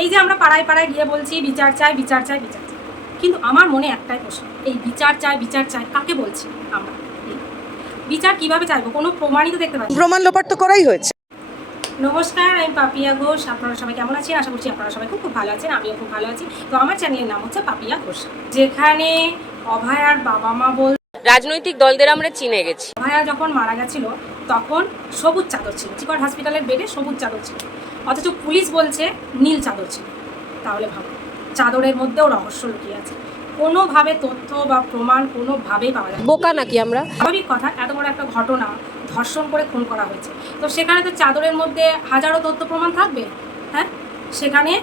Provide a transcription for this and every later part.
এই যে আমরা পাড়ায় পাড়ায় গিয়ে বলছি বিচার চাই বিচার চাই বিচার চাই। কিন্তু আমার মনে একটাই প্রশ্ন এই বিচার চাই বিচার চাই কাকে বলছি আমরা? বিচার কীভাবে চাইব? কোনো প্রমাণই তো দেখতে পাচ্ছি প্রমাণ লোপাট তো করাই হয়েছে। নমস্কার আমি পাপিয়া ঘোষ। আপনারা সবাই কেমন আছেন? আশা করছি আপনারা সবাই খুব খুব ভালো আছেন আমিও খুব ভালো আছি। তো আমার চ্যানেলের নাম হচ্ছে পাপিয়া ঘোষ। যেখানে অভয়ার বাবা মা বল রাজনৈতিক দলদের আমরা চিনে গেছি। অভয়া যখন মারা গেছিল তখন সবুজ চাদর ছিল। চিকট হসপিটালের বেডে সবুজ চাদর ছিল। অথচ পুলিশ বলছে নীল চাদর ছিল। তাহলে ভাবো চাদরের মধ্যেও রহস্য লুকিয়ে আছে। কোনোভাবে তথ্য বা প্রমাণ কোনোভাবেই পাওয়া যায়। বোকা নাকি আমরা? স্বাভাবিক কথা এত বড় একটা ঘটনা ধর্ষণ করে খুন করা হয়েছে। তো সেখানে তো চাদরের মধ্যে হাজারো তথ্য প্রমাণ থাকবে হ্যাঁ? সেখানে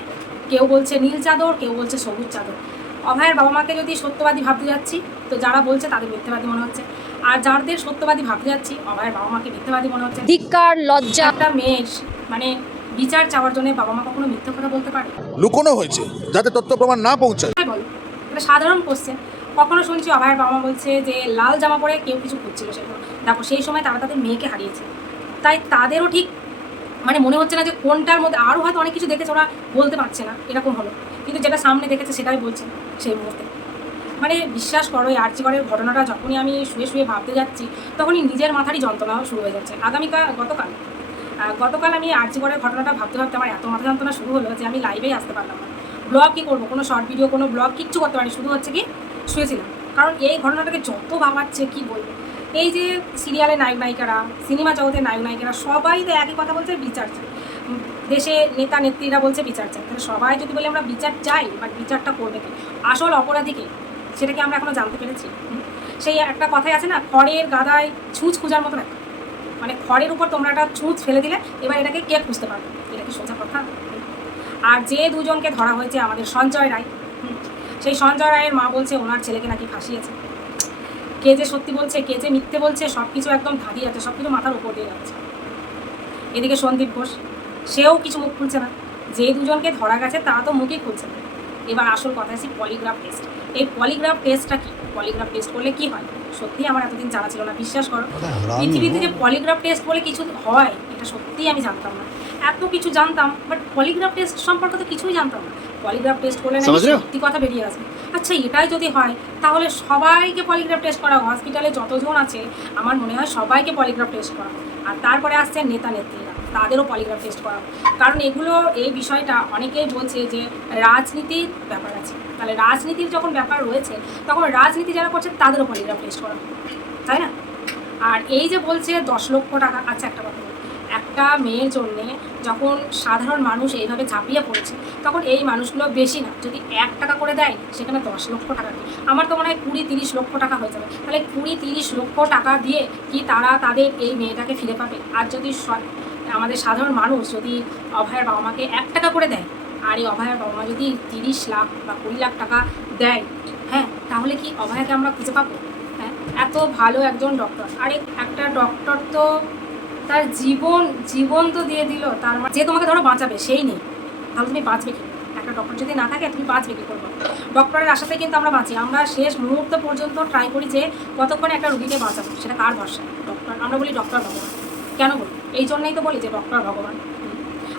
কেউ বলছে নীল চাদর কেউ বলছে সবুজ চাদর। অভয়ের বাবা মাকে যদি সত্যবাদী ভাবতে যাচ্ছি তো যারা বলছে তাদের মিথ্যাবাদী মনে হচ্ছে। আর যাদের সত্যবাদী ভাবতে যাচ্ছি অভয়ের বাবা মাকে মিথ্যাবাদী মনে হচ্ছে। ধিক্কার লজ্জা। একটা মেয়ের মানে বিচার চাওয়ার জন্য বাবা মা কখনো মিথ্যা কথা বলতে পারে? লুকোনো হয়েছে যাতে তথ্য প্রমাণ না পৌঁছায়। তাই বলো। এটা সাধারণ কোশ্চেন কখনো শুনছি অভয়ের বাবা মা বলছে যে লাল জামা পরে কেউ কিছু খুঁজছিল সেগুলো দেখো সেই সময় তারা তাদের মেয়েকে হারিয়েছে। তাই তাদেরও ঠিক মানে মনে হচ্ছে না যে কোনটার মধ্যে আরও হয়তো অনেক কিছু দেখেছে, ওরা বলতে পারছে না, এরকম হলো। কিন্তু যেটা সামনে দেখেছে সেটাই বলছে সেই মুহূর্তে। মানে বিশ্বাস করো, এই আর্চিকরের ঘটনাটা যখনই আমি শুয়ে শুয়ে ভাবতে যাচ্ছি, তখনই নিজের মাথারই যন্ত্রণা শুরু হয়ে যাচ্ছে। আগামীকাল গতকাল গতকাল আমি আর্চিকরের ঘটনাটা ভাবতে ভাবতে আমার এত মাথা যন্ত্রণা শুরু হলো যে আমি লাইভেই আসতে পারলাম না। ব্লগ কী করব? কোনো শর্ট ভিডিও কোনো ব্লগ কিচ্ছু করতে পারি শুধু হচ্ছে কি, শুয়েছিলাম। কারণ এই ঘটনাটাকে যত ভাবাচ্ছে, কি বলব? এই যে সিরিয়ালে নায়ক নায়িকারা, সিনেমা জগতের নায়ক নায়িকারা, সবাই তো একই কথা বলছে, বিচার চাই। দেশে নেতা নেত্রীরা বলছে বিচার চাই। তাহলে সবাই যদি বলে আমরা বিচার চাই বাট বিচারটা করবে কি? আসল অপরাধীকে সেটাকে আমরা এখনও জানতে পেরেছি। সেই একটা কথাই আছে না, খড়ের গাদায় ছুঁচ খোঁজার মতো একটা। মানে খড়ের উপর তোমরা একটা ছুঁচ ফেলে দিলে, এবার এটাকে কে খুঁজতে পারবে? এটা কি সোজা কথা। আর যে দুজনকে ধরা হয়েছে আমাদের সঞ্জয় রায় সেই সঞ্জয় রায়ের মা বলছে, ওনার ছেলেকে নাকি ফাঁসিয়েছে। কে যে সত্যি বলছে কে যে মিথ্যে বলছে সব কিছু একদম ধাঁধিয়ে যাচ্ছে সব কিছু মাথার উপর দিয়ে যাচ্ছে। এদিকে সন্দীপ ঘোষ সেও কিছু মুখ খুলছে না। যে দুজনকে ধরা গেছে তারা তো মুখই খুলছে না। এবার আসল কথা আছে পলিগ্রাফ টেস্ট এই পলিগ্রাফ টেস্টটা কি? পলিগ্রাফ টেস্ট করলে কি হয়? সত্যি আমার এতদিন জানা ছিল না বিশ্বাস করো। পৃথিবীতে যে পলিগ্রাফ টেস্ট বলে কিছু হয় এটা সত্যিই আমি জানতাম না। এত কিছু জানতাম বাট পলিগ্রাফ টেস্ট সম্পর্কে তো কিছুই জানতাম না। পলিগ্রাফ টেস্ট করলে না সত্যি কথা বেরিয়ে আসবে আচ্ছা এটাই যদি হয় তাহলে সবাইকে পলিগ্রাফ টেস্ট করা হসপিটালে যতজন আছে আমার মনে হয় সবাইকে পলিগ্রাফ টেস্ট করা আর তারপরে আসছে নেতা নেত্রীরা তাদেরও পলিগ্রাফ টেস্ট করা কারণ এগুলো এই বিষয়টা অনেকেই বলছে যে রাজনীতির ব্যাপার আছে। তাহলে রাজনীতির যখন ব্যাপার রয়েছে তখন রাজনীতি যারা করছে তাদেরও পলিগ্রাফ টেস্ট করা তাই না? আর এই যে বলছে দশ লক্ষ টাকা আচ্ছা একটা কথা একটা মেয়ের জন্যে যখন সাধারণ মানুষ এইভাবে ঝাঁপিয়ে পড়েছে, তখন এই মানুষগুলো বেশি না। যদি এক টাকা করে দেয়, সেখানে দশ লক্ষ টাকা কি আমার তো মনে হয় কুড়ি তিরিশ লক্ষ টাকা হয়ে যাবে। তাহলে কুড়ি তিরিশ লক্ষ টাকা দিয়ে কি তারা তাদের এই মেয়েটাকে ফিরে পাবে? আর যদি আমাদের সাধারণ মানুষ যদি অভয়ের বাবা মাকে এক টাকা করে দেয়, আর এই অভয়ের বাবা মা যদি তিরিশ লাখ বা কুড়ি লাখ টাকা দেয় হ্যাঁ তাহলে কি অভয়াকে আমরা খুঁজে পাবো? হ্যাঁ এত ভালো একজন ডক্টর আরে, একটা ডক্টর তো তার জীবন জীবন তো দিয়ে দিল তার মা- যে তোমাকে ধরো বাঁচাবে সেই নেই। তাহলে তুমি বাঁচবে কি? একটা ডক্টর যদি না থাকে তুমি বাঁচবে কি করব? ডক্টরের আশাতে কিন্তু আমরা বাঁচি। আমরা শেষ মুহূর্ত পর্যন্ত ট্রাই করি যে কতক্ষণে একটা রুগীকে বাঁচাবো সেটা কার ভরসা? ডক্টর আমরা বলি ডক্টর ভগবান। কেন বলি? এই জন্যই তো বলি যে ডক্টর ভগবান।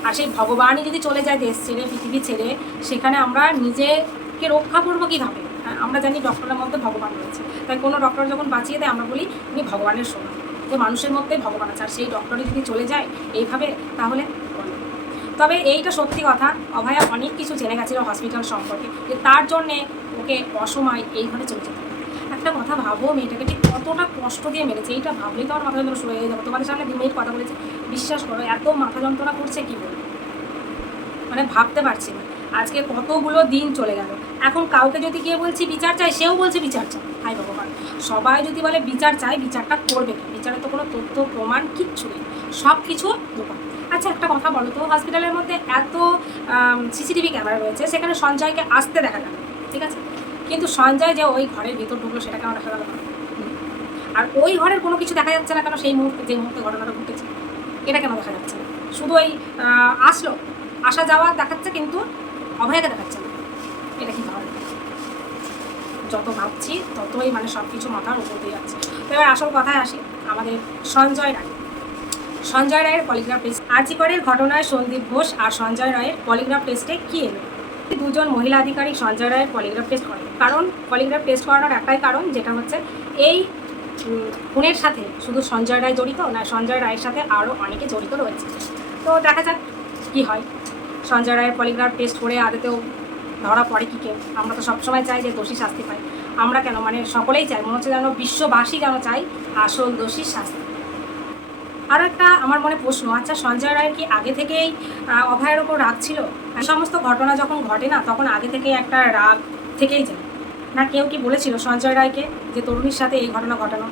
আর সেই ভগবানই যদি চলে যায় দেশ ছেড়ে পৃথিবী ছেড়ে সেখানে আমরা নিজেকে রক্ষা করব কীভাবে? হ্যাঁ, আমরা জানি ডক্টরের মধ্যে ভগবান রয়েছে। তাই কোনো ডক্টর যখন বাঁচিয়ে দেয় আমরা বলি উনি ভগবানের সমান যে মানুষের মধ্যে ভগবান আছে। আর সেই ডক্টরে যদি চলে যায় এইভাবে, তাহলে তবে এইটা সত্যি কথা, অভয়া অনেক কিছু জেনে গেছিল হসপিটাল সম্পর্কে, যে তার জন্যে ওকে অসময় এইভাবে চলে যেতে। একটা কথা ভাবো, মেয়েটাকে ঠিক কতটা কষ্ট দিয়ে মেরেছে, এইটা ভাবলেই তো আমার মাথা যন্ত্রণা শুরু হয়ে যাবে। তোমাদের সামনে দু কথা বলেছে, বিশ্বাস করো, এত মাথা যন্ত্রণা করছে কি বলব? মানে ভাবতে পারছি না। আজকে কতগুলো দিন চলে গেল। এখন কাউকে যদি গিয়ে বলছি বিচার চাই, সেও বলছে বিচার চাই। হাই ভগবান। সবাই যদি বলে বিচার চাই, বিচারটা করবে কি? বিচারে তো কোনো তথ্য, প্রমাণ কিচ্ছু নেই। সব কিছু দোকান। আচ্ছা একটা কথা বলো তো হসপিটালের মধ্যে এত সিসিটিভি ক্যামেরা রয়েছে, সেখানে সঞ্জয়কে আসতে দেখা গেল, ঠিক আছে? কিন্তু সঞ্জয় যে ওই ঘরের ভিতর ঢুকলো সেটা কেন দেখা গেল আর ওই ঘরের কোনো কিছু দেখা যাচ্ছে না কেন, সেই মুহূর্তে, যে মুহূর্তে ঘটনাটা ঘটেছে, এটা কেন দেখা যাচ্ছে না? শুধু ওই আসলো, আসা যাওয়া দেখাচ্ছে, কিন্তু অভয়কে দেখাচ্ছে না। এটা কি ভাবে যত ভাবছি, ততই মানে সব কিছু মাথার উপর দিয়ে যাচ্ছে। এবার আসল কথায় আসি। আমাদের সঞ্জয় রায়। সঞ্জয় রায়ের পলিগ্রাফ টেস্ট আর্জিকরের ঘটনায় সন্দীপ ঘোষ আর সঞ্জয় রায়ের পলিগ্রাফ টেস্টে কি এলো? দুজন মহিলা আধিকারিক সঞ্জয় রায়ের পলিগ্রাফ টেস্ট করে কারণ পলিগ্রাফ টেস্ট করানোর একটাই কারণ, যেটা হচ্ছে এই খুনের সাথে শুধু সঞ্জয় রায় জড়িত না, সঞ্জয় রায়ের সাথে আরও অনেকে জড়িত রয়েছে। তো দেখা যাক কি হয়। সঞ্জয় রায়ের পলিগ্রাফ টেস্ট করে আদতেও ধরা পড়ে কি কেউ। আমরা তো সবসময় চাই যে দোষী শাস্তি পাই আমরা কেন মানে সকলেই চাই, মনে হচ্ছে যেন বিশ্ববাসী যেন চাই আসল দোষী শাস্তি। আরও একটা আমার মনে প্রশ্ন আচ্ছা সঞ্জয় রায়ের কি আগে থেকেই অভয়ের ওপর রাগ ছিল? সমস্ত ঘটনা যখন ঘটে না, তখন আগে থেকে একটা রাগ থেকেই যায়। না কেউ কি বলেছিল সঞ্জয় রায়কে যে তরুণীর সাথে এই ঘটনা ঘটানো?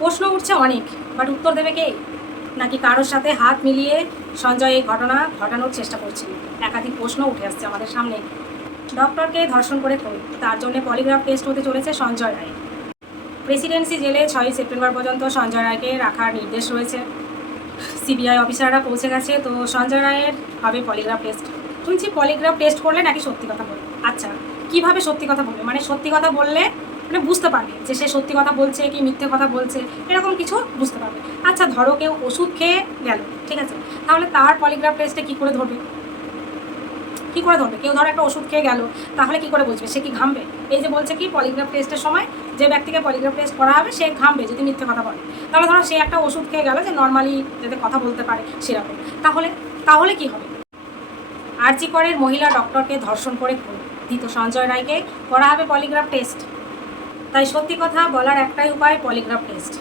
প্রশ্ন উঠছে অনেক বাট উত্তর দেবে কে? নাকি কারোর সাথে হাত মিলিয়ে সঞ্জয় এই ঘটনা ঘটানোর চেষ্টা করছিল? একাধিক প্রশ্ন উঠে আসছে আমাদের সামনে। ডক্টরকে ধর্ষণ করে খুন। তার জন্য পলিগ্রাফ টেস্ট হতে চলেছে সঞ্জয় রায়। প্রেসিডেন্সি জেলে ছয়ই সেপ্টেম্বর পর্যন্ত সঞ্জয় রায়কে রাখার নির্দেশ রয়েছে। সিবিআই অফিসাররা পৌঁছে গেছে, তো সঞ্জয় রায়ের হবে পলিগ্রাফ টেস্ট। শুনছি পলিগ্রাফ টেস্ট করলে নাকি সত্যি কথা বলবে? আচ্ছা কীভাবে সত্যি কথা বলবে? মানে সত্যি কথা বললে মানে বুঝতে পারবে যে সে সত্যি কথা বলছে কি মিথ্যে কথা বলছে, এরকম কিছু বুঝতে পারবে। আচ্ছা ধরো কেউ ওষুধ খেয়ে গেল, ঠিক আছে? তাহলে তার পলিগ্রাফ টেস্টে কী করে ধরবে? কি করে ধরবে? কেউ ধরো একটা ওষুধ খেয়ে গেল, তাহলে কি করে বুঝবে? সে কি ঘামবে? এই যে বলছে কি পলিগ্রাফ টেস্টের সময় যে ব্যক্তিকে পলিগ্রাফ টেস্ট করা হবে, সে ঘামবে যদি মিথ্যে কথা বলে। তাহলে ধরো সে একটা ওষুধ খেয়ে গেল যে নর্মালি যাতে কথা বলতে পারে সেরকম। তাহলে তাহলে কি হবে? আরজি করের মহিলা ডক্টরকে ধর্ষণ করে খুন। সঞ্জয় রায়কে করা হবে পলিগ্রাফ টেস্ট তাই সত্যি কথা বলার একটাই উপায় পলিগ্রাফ টেস্ট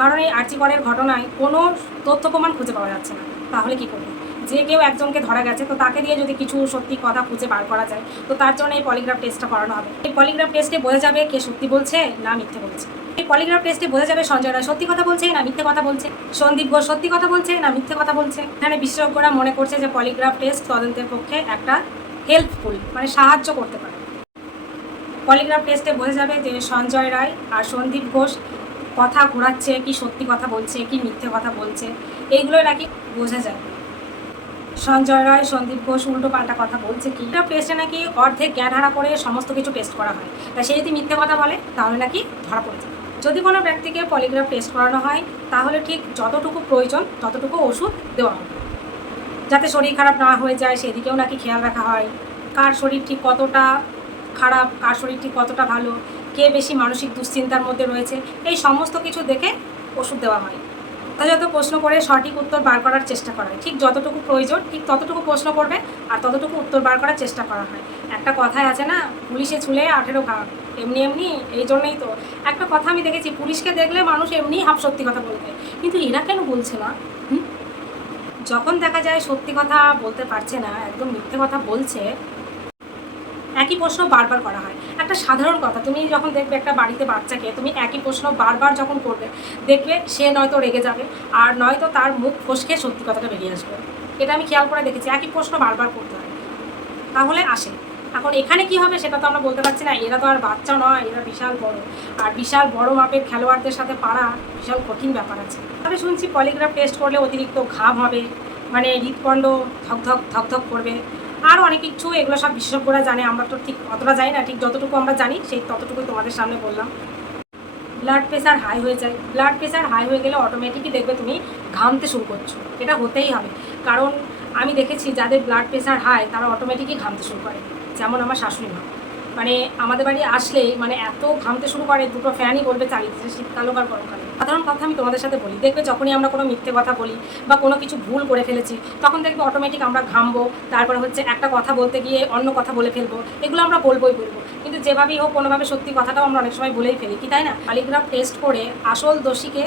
কারণ এই আর্চিকরের ঘটনায় কোনো তথ্য প্রমাণ খুঁজে পাওয়া যাচ্ছে না। তাহলে কি করবে? যে কেউ একজনকে ধরা গেছে, তো তাকে দিয়ে যদি কিছু সত্যি কথা খুঁজে বার করা যায়, তো তার জন্য এই পলিগ্রাফ টেস্টটা করানো হবে। এই পলিগ্রাফ টেস্টে বোঝা যাবে কে সত্যি বলছে না মিথ্যে বলছে। এই পলিগ্রাফ টেস্টে বোঝা যাবে সঞ্জয় রায় সত্যি কথা বলছে না মিথ্যে কথা বলছে, সন্দীপ ঘোষ সত্যি কথা বলছে না মিথ্যে কথা বলছে। এখানে বিশেষজ্ঞরা মনে করছে যে পলিগ্রাফ টেস্ট তদন্তের পক্ষে একটা হেল্পফুল মানে সাহায্য করতে পারে। পলিগ্রাফ টেস্টে বোঝা যাবে যে সঞ্জয় রায় আর সন্দীপ ঘোষ কথা ঘোরাচ্ছে, কি সত্যি কথা বলছে, কি মিথ্যে কথা বলছে, এইগুলো নাকি বোঝা যায়। সঞ্জয় রায়, সন্দীপ ঘোষ উল্টো পাল্টা কথা বলছে কি? এটা টেস্টে নাকি অর্ধেক জ্ঞান হারা করে সমস্ত কিছু টেস্ট করা হয়। তাই সে যদি মিথ্যে কথা বলে, তাহলে নাকি ধরা পড়ে যায়। যদি কোনো ব্যক্তিকে পলিগ্রাফ টেস্ট করানো হয়, তাহলে ঠিক যতটুকু প্রয়োজন, ততটুকু ওষুধ দেওয়া হবে। যাতে শরীর খারাপ না হয়ে যায়, সেদিকেও নাকি খেয়াল রাখা হয়। কার শরীর ঠিক কতটা খারাপ, কার শরীর ঠিক কতটা ভালো, কে বেশি মানসিক দুশ্চিন্তার মধ্যে রয়েছে, এই সমস্ত কিছু দেখে ওষুধ দেওয়া হয়। যথাযথ প্রশ্ন করে সঠিক উত্তর বার করার চেষ্টা করা হয়। ঠিক যতটুকু প্রয়োজন, ঠিক ততটুকু প্রশ্ন করবে আর ততটুকু উত্তর বার করার চেষ্টা করা হয়। একটা কথায় আছে না, পুলিশে ছুলে আঠেরো ঘা এমনি এমনি, এই জন্যই তো। একটা কথা আমি দেখেছি, পুলিশকে দেখলে মানুষ এমনি হাফ সত্যি কথা বলবে। কিন্তু এরা কেন বলছে না? যখন দেখা যায় সত্যি কথা বলতে পারছে না, একদম মিথ্যে কথা বলছে একই প্রশ্ন বারবার করা হয়। একটা সাধারণ কথা, তুমি যখন দেখবে একটা বাড়িতে বাচ্চাকে, তুমি একই প্রশ্ন বারবার যখন করবে, দেখবে সে নয়তো রেগে যাবে আর নয়তো তার মুখ ফসকে সত্যি কথাটা বেরিয়ে আসবে। এটা আমি খেয়াল করে দেখেছি, একই প্রশ্ন বারবার করতে হয়। তাহলে আসে। এখন এখানে কি হবে সেটা তো আমরা বলতে পারছি না, এরা তো আর বাচ্চা নয়, এরা বিশাল বড়। আর বিশাল বড় মাপের খেলোয়াড়দের সাথে পারা বিশাল কঠিন ব্যাপার আছে। তবে শুনছি পলিগ্রাফ টেস্ট করলে অতিরিক্ত ঘাম হবে মানে হৃদপণ্ড ধকধক ধকধক করবে। আর অনেক কিছু, এগুলো সব বিশেষজ্ঞরা জানে, আমরা তো ঠিক অতটা জানি না, ঠিক যতটুকু আমরা জানি, সেই ততটুকু তোমাদের সামনে বললাম। ব্লাড প্রেশার হাই হয়ে যায়। ব্লাড প্রেশার হাই হয়ে গেলে অটোমেটিকই দেখবে তুমি ঘামতে শুরু করছ। এটা হতেই হবে। কারণ আমি দেখেছি, যাদের ব্লাড প্রেশার হাই তারা অটোমেটিকই ঘামতে শুরু করে। যেমন আমার শাশুড়ি মা। মানে আমাদের বাড়ি আসলেই মানে এত ঘামতে শুরু করে, দুটো ফ্যানই বলবে চালিয়ে দিচ্ছে শীতকাল হোক আর গরমকালে। সাধারণ কথা আমি তোমাদের সাথে বলি, দেখবে যখনই আমরা কোনো মিথ্যে কথা বলি বা কোনো কিছু ভুল করে ফেলেছি, তখন দেখবে অটোমেটিক আমরা ঘামবো, তারপরে হচ্ছে একটা কথা বলতে গিয়ে অন্য কথা বলে ফেলব, এগুলো আমরা বলবোই বলব। কিন্তু যেভাবেই হোক, কোনোভাবে সত্যি কথাটাও আমরা অনেক সময় বলেই ফেলি, কি তাই না? পলিগ্রাফ টেস্ট করে আসল দোষীকে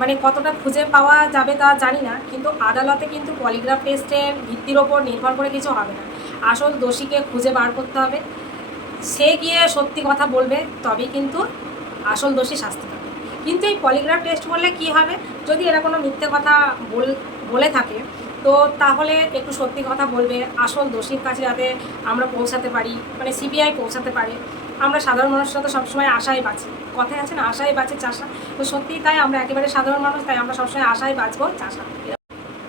মানে কতটা খুঁজে পাওয়া যাবে তা জানি না, কিন্তু আদালতে কিন্তু পলিগ্রাফ টেস্টের ভিত্তির ওপর নির্ভর করে কিছু হবে না। আসল দোষীকে খুঁজে বার করতে হবে। সে গিয়ে সত্যি কথা বলবে, তবেই কিন্তু আসল দোষী শাস্তি পাবে। কিন্তু এই পলিগ্রাফ টেস্ট করলে কি হবে? যদি এরা কোনো মিথ্যে কথা বল থাকে, তো তাহলে একটু সত্যি কথা বলবে, আসল দোষীর কাছে যাতে আমরা পৌঁছাতে পারি মানে সিবিআই পৌঁছাতে পারে। আমরা সাধারণ মানুষরা তো সবসময় আশায় বাঁচি। কথায় আছে না, আশায় বাঁচে চাষা। তো সত্যিই তাই, আমরা একেবারে সাধারণ মানুষ, তাই আমরা সবসময় আশায় বাঁচবো চাষা।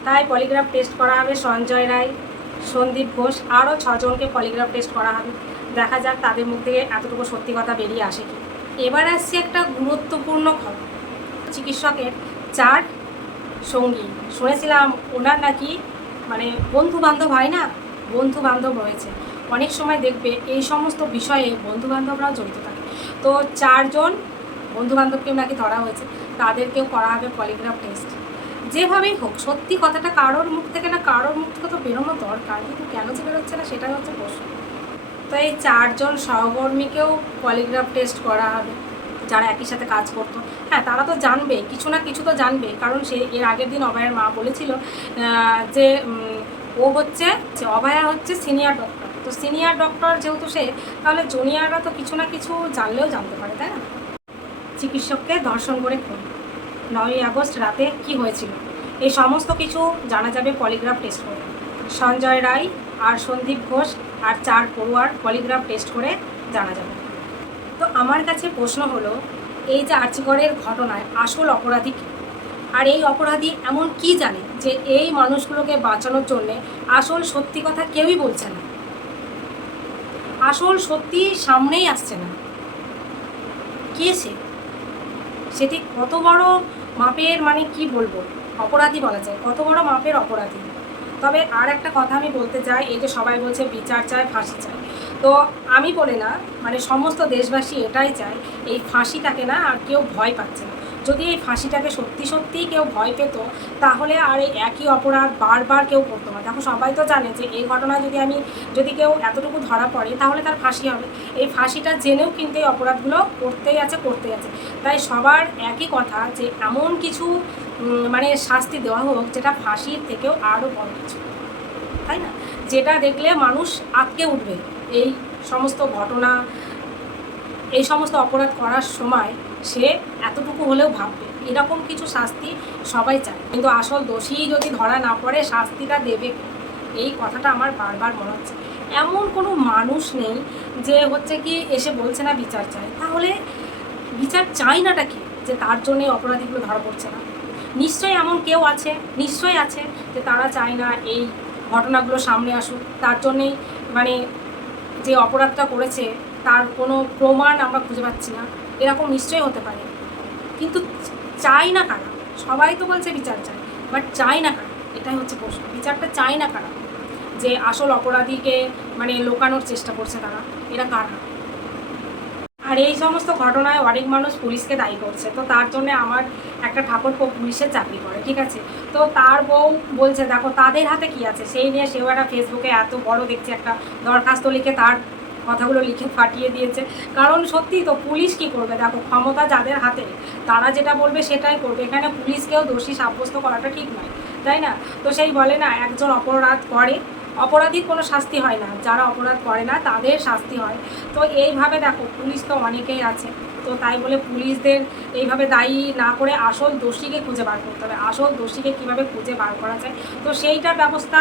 তাই পলিগ্রাফ টেস্ট করা হবে সঞ্জয় রায়, সন্দীপ ঘোষ, আরও ছজনকে পলিগ্রাফ টেস্ট করা হবে। দেখা যাক তাদের থেকে এতটুকু সত্যি কথা বেরিয়ে আসে কি। এবার আসছে একটা গুরুত্বপূর্ণ খবর। চিকিৎসকের চার সঙ্গী। শুনেছিলাম ওনার নাকি মানে বন্ধু বান্ধব হয় না? বন্ধু বান্ধব রয়েছে। অনেক সময় দেখবে এই সমস্ত বিষয়ে বন্ধু বান্ধবরাও জড়িত থাকে। তো চারজন বন্ধু বান্ধবকেও নাকি ধরা হয়েছে। তাদেরকেও করা হবে পলিগ্রাফ টেস্ট যেভাবেই হোক, সত্যি কথাটা কারোর মুখ থেকে না, কারোর মুখ থেকে তো বেরোনো দরকার। কিন্তু কেন যে বেরোচ্ছে না, সেটাই হচ্ছে প্রশ্ন। তো এই চারজন সহকর্মীকেও পলিগ্রাফ টেস্ট করা হবে, যারা একই সাথে কাজ করতো। হ্যাঁ তারা তো জানবে, কিছু না কিছু তো জানবে, কারণ সে এর আগের দিন অভয়ের মা বলেছিল যে ও হচ্ছে, যে অভয়া হচ্ছে সিনিয়র ডক্টর তো সিনিয়র ডক্টর যেহেতু সে, তাহলে জুনিয়ররা তো কিছু না কিছু জানলেও জানতে পারে, তাই না? চিকিৎসককে ধর্ষণ করে খুন। নয়ই আগস্ট রাতে কি হয়েছিল? এই সমস্ত কিছু জানা যাবে পলিগ্রাফ টেস্ট করে। সঞ্জয় রায় আর সন্দীপ ঘোষ আর চার পড়ুয়ার পলিগ্রাফ টেস্ট করে জানা যাবে। তো আমার কাছে প্রশ্ন হলো, এই যে আর্চিকরের ঘটনায় আসল অপরাধী কী? আর এই অপরাধী এমন কি জানে যে এই মানুষগুলোকে বাঁচানোর জন্যে আসল সত্যি কথা কেউই বলছে না? আসল সত্যি সামনেই আসছে না। কে সে? সেটি কত বড় মাপের মানে কি বলব? অপরাধী বলা যায়। কত বড় মাপের অপরাধী? তবে আর একটা কথা আমি বলতে চাই, এই যে সবাই বলছে বিচার চায়, ফাঁসি চায়। তো আমি বলে না মানে সমস্ত দেশবাসী এটাই চায়, এই ফাঁসিটাকে না আর কেউ ভয় পাচ্ছে না। যদি এই ফাঁসিটাকে সত্যি সত্যিই কেউ ভয় পেত, তাহলে আর এই একই অপরাধ বারবার কেউ করতো না। দেখো, সবাই তো জানে যে এই ঘটনায় যদি আমি, যদি কেউ এতটুকু ধরা পড়ে, তাহলে তার ফাঁসি হবে। এই ফাঁসিটা জেনেও কিন্তু এই অপরাধগুলো করতেই আছে করতেই আছে। তাই সবার একই কথা যে এমন কিছু মানে শাস্তি দেওয়া হোক, যেটা ফাঁসির থেকেও আরও বড় কিছু। তাই না? যেটা দেখলে মানুষ আটকে উঠবে। এই সমস্ত ঘটনা, এই সমস্ত অপরাধ করার সময় সে এতটুকু হলেও ভাববে। এরকম কিছু শাস্তি সবাই চায়। কিন্তু আসল দোষী যদি ধরা না পড়ে, শাস্তিটা দেবে এই কথাটা আমার বারবার মনে হচ্ছে। এমন কোনো মানুষ নেই যে হচ্ছে কি এসে বলছে না বিচার চায়। তাহলে বিচার চাই নাটা কি? যে তার জন্য অপরাধীগুলো ধরা পড়ছে না। নিশ্চয়ই এমন কেউ আছে, নিশ্চয়ই আছে যে তারা চায় না এই ঘটনাগুলো সামনে আসুক। তার জন্যেই মানে যে অপরাধটা করেছে, তার কোনো প্রমাণ আমরা খুঁজে পাচ্ছি না। এরকম নিশ্চয়ই হতে পারে। কিন্তু চাই না কারা? সবাই তো বলছে বিচার চাই বাট চাই না কারা? এটাই হচ্ছে প্রশ্ন। বিচারটা চাই না কারা? যে আসল অপরাধীকে মানে লোকানোর চেষ্টা করছে তারা। এরা কারা? আর এই সমস্ত ঘটনায় অনেক মানুষ পুলিশকে দায়ী করছে। তো তার জন্য আমার একটা ঠাকুর পুলিশের চাকরি করে, ঠিক আছে? তো তার বউ বলছে, দেখো, তাদের হাতে কি আছে? সেই নিয়ে সেও একটা ফেসবুকে এত বড় দেখছে, একটা দরখাস্ত লিখে তার কথাগুলো লিখে ফাটিয়ে দিয়েছে। কারণ সত্যি তো পুলিশ কি করবে? দেখো, ক্ষমতা যাদের হাতে, তারা যেটা বলবে সেটাই করবে। এখানে পুলিশকেও দোষী সাব্যস্ত করাটা ঠিক নয়, তাই না? তো সেই বলে না, একজন অপরাধ করে অপরাধীর কোনো শাস্তি হয় না। যারা অপরাধ করে না, তাদের শাস্তি হয়। তো এইভাবে দেখো, পুলিশ তো অনেকেই আছে। তো তাই বলে পুলিশদের এইভাবে দায়ী না করে আসল দোষীকে খুঁজে বার করতে হবে। আসল দোষীকে কীভাবে খুঁজে বার করা যায়? তো সেইটার ব্যবস্থা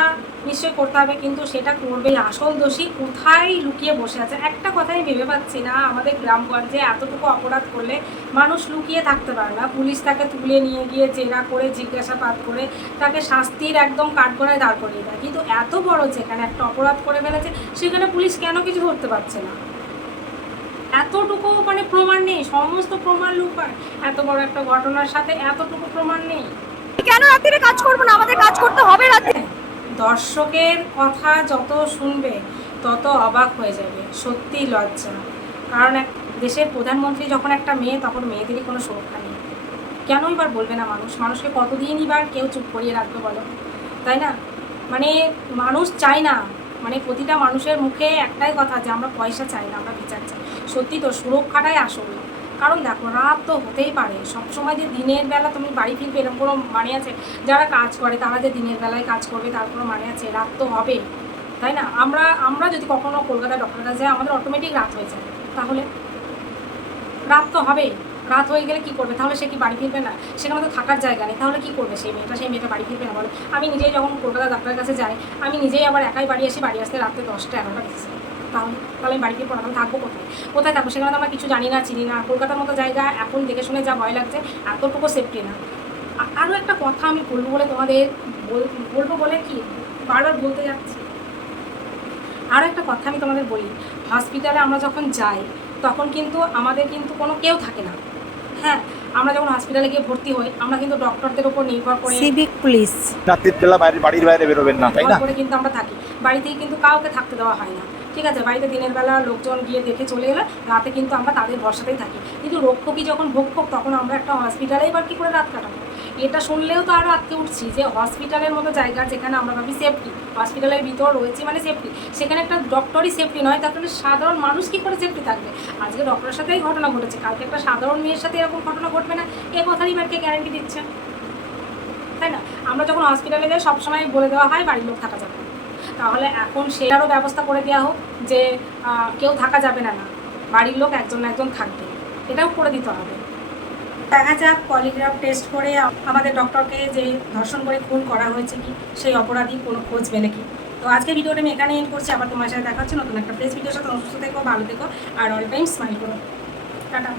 নিশ্চয়ই করতে হবে, কিন্তু সেটা করবে আসল দোষী কোথায় লুকিয়ে বসে আছে? একটা কথাই ভেবে পাচ্ছি না, আমাদের গ্রামগঞ্জে এতটুকু অপরাধ করলে মানুষ লুকিয়ে থাকতে পারে না। পুলিশ তাকে তুলে নিয়ে গিয়ে জেরা করে, জিজ্ঞাসাবাদ করে তাকে শাস্তির একদম কাঠগড়ায় দাঁড় করিয়ে দেয়। কিন্তু এত বড় যেখানে একটা অপরাধ করে ফেলেছে সেখানে পুলিশ কেন কিছু করতে পারছে না? এতটুকু মানে প্রমাণ নেই সমস্ত প্রমাণ লুকায়। এত বড় একটা ঘটনার সাথে এতটুকু প্রমাণ নেই। কেন রাত্রিরে কাজ করব না? আমাদের কাজ করতে হবে রাত্রে। দর্শকের কথা যত শুনবে তত অবাক হয়ে যাবে। সত্যি লজ্জা। কারণ এক দেশের প্রধানমন্ত্রী যখন একটা মেয়ে তখন মেয়েদেরই কোনো সুরক্ষা নেই। কেন এবার বলবে না মানুষ? মানুষকে কতদিনই বার কেউ চুপ করিয়ে রাখবে বলো? তাই না? মানে মানুষ চায় না মানে প্রতিটা মানুষের মুখে একটাই কথা যে আমরা পয়সা চাই না, আমরা বিচার চাই। সত্যি তো সুরক্ষাটাই আসল। কারণ দেখো, রাত তো হতেই পারে। সবসময় যে দিনের বেলা তুমি বাড়ি ফিরবে, এরকম কোনো মানে আছে? যারা কাজ করে, তারা যে দিনের বেলায় কাজ করবে, তার কোনো মানে আছে? রাত তো হবে, তাই না? আমরা আমরা যদি কখনো কলকাতা ডক্টরের কাছে যাই, আমাদের অটোমেটিক রাত হয়ে যায়। তাহলে? রাত তো হবেই রাত হয়ে গেলে কি করবে? তাহলে সে কি বাড়ি ফিরবে না? সেখানে তো থাকার জায়গা নেই। তাহলে কি করবে সেই মেয়েটা? সেই মেয়েটা বাড়ি ফিরবে না। বলো। আমি নিজেই যখন কলকাতা ডাক্তারের কাছে যাই, আমি নিজেই আবার একাই বাড়ি আসি। বাড়ি আসতে রাত্রে দশটা, এগারোটা বেজে যায়। তাহলে তাহলে আমি বাড়ি ফিরবো না। তাহলে থাকব কোথায়? কোথায় থাকব? সেখানে তো আমরা কিছু জানি না, চিনি না। কলকাতার মতো জায়গা এখন দেখে শুনে যা ভয় লাগছে, এতটুকু সেফটি না। আরও একটা কথা আমি বলব বলে তোমাদের বল- বলব বলে কি? বারবার বলতে যাচ্ছি। আরও একটা কথা আমি তোমাদের বলি। হসপিটালে আমরা যখন যাই, তখন কিন্তু আমাদের কিন্তু কোনো কেউ থাকে না। হ্যাঁ আমরা যখন হসপিটালে গিয়ে ভর্তি হই আমরা কিন্তু ডক্টরদের উপর নির্ভর করে সিভিক পুলিশ রাত্রিবেলা বাইরে বাড়ির বাইরে বেরোবেন না তাই না? করে কিন্তু আমরা থাকি। বাড়িতেই কিন্তু কাউকে থাকতে দেওয়া হয় না। ঠিক আছে বাড়িতে দিনের বেলা লোকজন গিয়ে দেখে চলে এলো রাতে কিন্তু আমরা তাদের ভরসাতেই থাকি। কিন্তু রক্ষকই যখন ভোগ তখন আমরা একটা হসপিটালে এবার কী করে রাত কাটাবো? এটা শুনলেও তো আরও আটকে উঠছি যে হসপিটালের মতো জায়গা যেখানে আমরা ভাবি সেফটি হসপিটালের ভিতর রয়েছে মানে সেফটি সেখানে একটা ডক্টরই সেফটি নয় তাহলে সাধারণ মানুষ কী করে সেফটি থাকবে? আজকে ডক্টরের সাথেই ঘটনা ঘটেছে, কালকে একটা সাধারণ মেয়ের সাথে এরকম ঘটনা ঘটবে না, এ কথারই এবারকে গ্যারান্টি দিচ্ছে? তাই না? আমরা যখন হসপিটালে যাই, সবসময় বলে দেওয়া হয়, বাড়ির লোক থাকা যাবে। তাহলে এখন সেটারও ব্যবস্থা করে দেওয়া হোক যে কেউ থাকা যাবে না না। বাড়ির লোক একজন একজন থাকবে। এটাও করে দিতে হবে। দেখা যাক পলিগ্রাফ টেস্ট করে আমাদের ডক্টরকে যে ধর্ষণ করে খুন করা হয়েছে কি, সেই অপরাধী কোনো খোঁজ মেলে কি? তো আজকে ভিডিওটা আমি এখানে এন্ড করছি। আবার তোমার সাথে দেখা হচ্ছে নতুন একটা ফ্রেশ ভিডিওর সাথে অসুস্থ থেকো, ভালো থেকো, আর অল টাইম স্মাইল করো। টাটা।